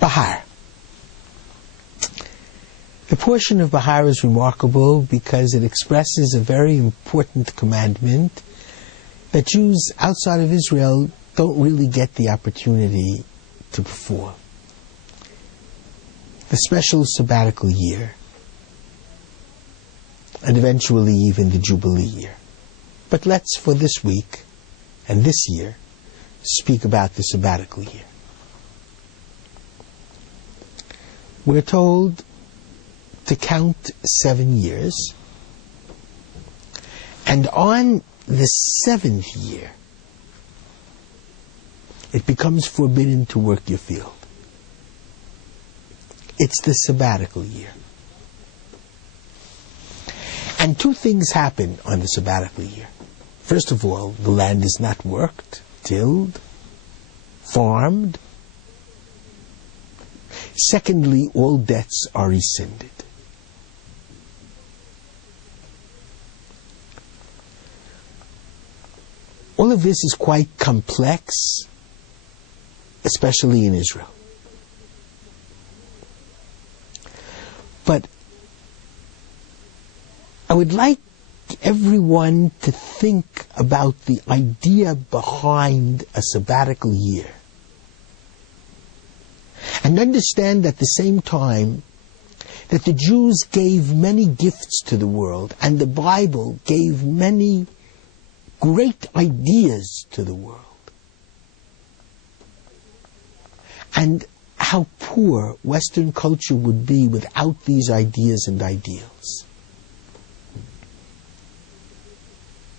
Bahar. The portion of Bahar is remarkable because it expresses a very important commandment that Jews outside of Israel don't really get the opportunity to perform. The special sabbatical year, and eventually even the Jubilee year. But let's, for this week and this year, speak about the sabbatical year. We're told to count 7 years, and on the 7th year, it becomes forbidden to work your field. It's the sabbatical year. And 2 things happen on the sabbatical year. First of all, the land is not worked, tilled, farmed. Secondly, all debts are rescinded. All of this is quite complex, especially in Israel. But I would like everyone to think about the idea behind a sabbatical year and understand at the same time that the Jews gave many gifts to the world and the Bible gave many great ideas to the world. And how poor Western culture would be without these ideas and ideals.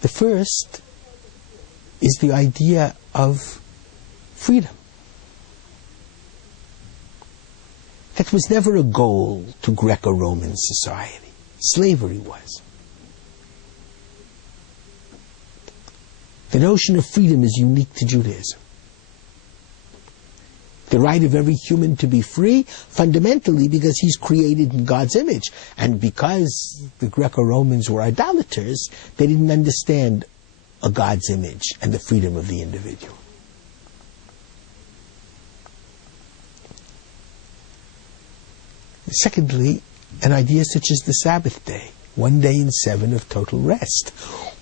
The first is the idea of freedom. That was never a goal to Greco-Roman society. Slavery was. The notion of freedom is unique to Judaism. The right of every human to be free, fundamentally because he's created in God's image. And because the Greco-Romans were idolaters, they didn't understand a God's image and the freedom of the individual. Secondly, an idea such as the Sabbath day, 1 day in 7 of total rest.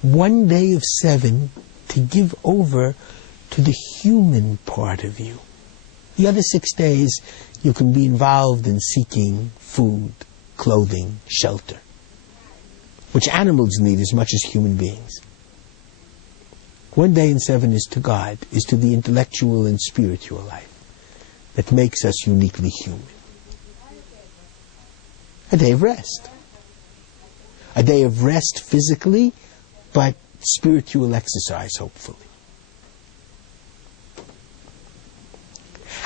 1 day of 7 to give over to the human part of you. The other 6 days, you can be involved in seeking food, clothing, shelter, which animals need as much as human beings. 1 day in 7 is to God, is to the intellectual and spiritual life that makes us uniquely human. A day of rest. A day of rest physically, but spiritual exercise, hopefully.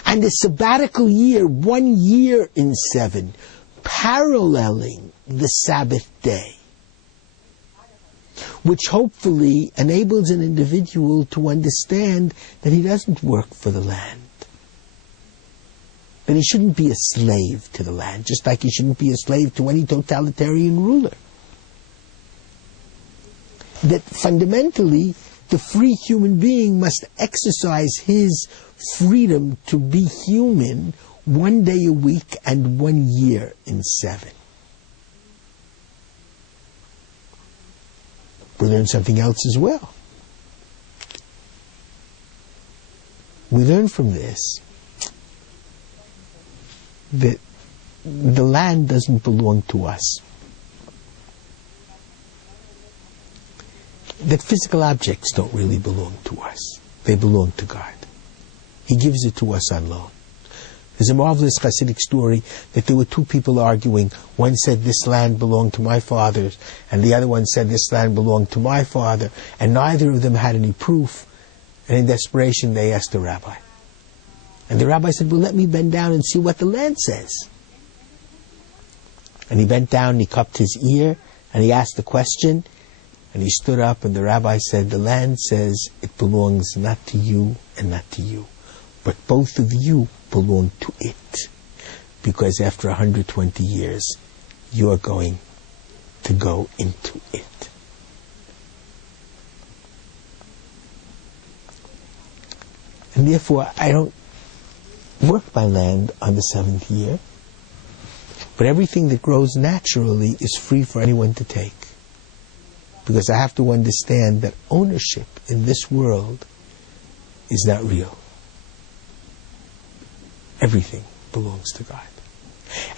And a sabbatical year, 1 year in 7, paralleling the Sabbath day, which hopefully enables an individual to understand that he doesn't work for the land. That he shouldn't be a slave to the land, just like he shouldn't be a slave to any totalitarian ruler. That fundamentally, the free human being must exercise his freedom to be human 1 day a week and 1 year in 7. We learn something else as well. We learn from this that the land doesn't belong to us. That physical objects don't really belong to us. They belong to God. He gives it to us on loan. There's a marvelous Hasidic story that there were 2 people arguing. One said this land belonged to my fathers, and the other one said this land belonged to my father, and neither of them had any proof. And in desperation, they asked the rabbi. And the rabbi said, well, let me bend down and see what the land says. And he bent down, and he cupped his ear, and he asked the question, and he stood up, and the rabbi said, the land says it belongs not to you and not to you, but both of you belong to it, because after 120 years, you're going to go into it. And therefore, I don't work my land on the seventh year, but everything that grows naturally is free for anyone to take. Because I have to understand that ownership in this world is not real. Everything belongs to God.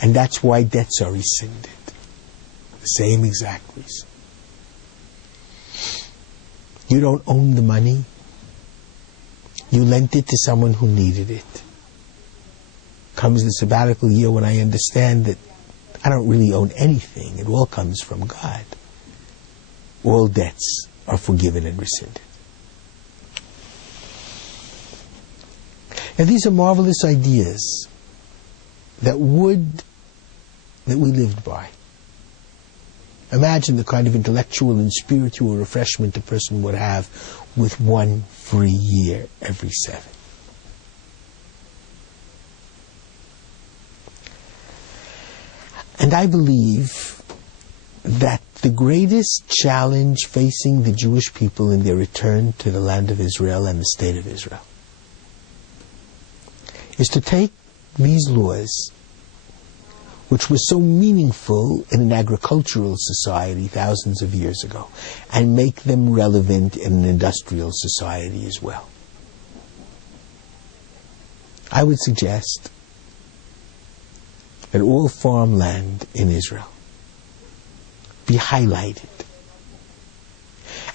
And that's why debts are rescinded. The same exact reason. You don't own the money. You lent it to someone who needed it. Comes the sabbatical year when I understand that I don't really own anything. It all comes from God. All debts are forgiven and rescinded. Now these are marvelous ideas that we lived by. Imagine the kind of intellectual and spiritual refreshment a person would have with one free year every 7. And I believe that the greatest challenge facing the Jewish people in their return to the land of Israel and the state of Israel is to take these laws, which were so meaningful in an agricultural society thousands of years ago, and make them relevant in an industrial society as well. I would suggest that all farmland in Israel be highlighted,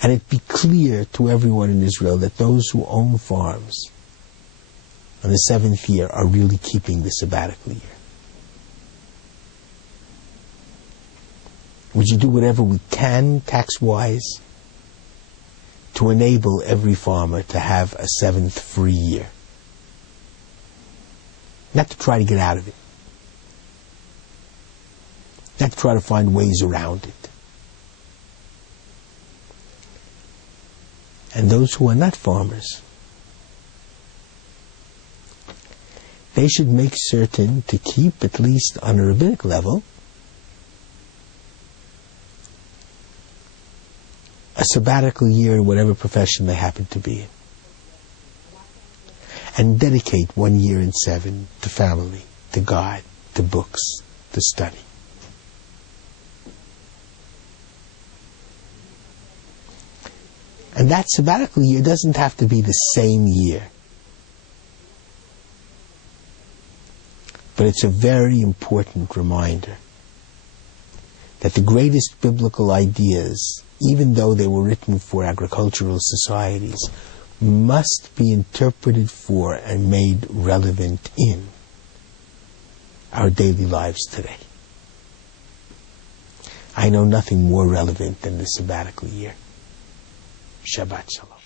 and it be clear to everyone in Israel that those who own farms on the 7th year are really keeping the sabbatical year. Would you do whatever we can, tax-wise, to enable every farmer to have a 7th free year? Not to try to get out of it. Not to try to find ways around it. And those who are not farmers, they should make certain to keep, at least on a rabbinic level, a sabbatical year in whatever profession they happen to be in. And dedicate 1 year in 7 to family, to God, to books, to study. And that sabbatical year doesn't have to be the same year. But it's a very important reminder that the greatest biblical ideas, even though they were written for agricultural societies, must be interpreted for and made relevant in our daily lives today. I know nothing more relevant than the sabbatical year. Shabbat Shalom.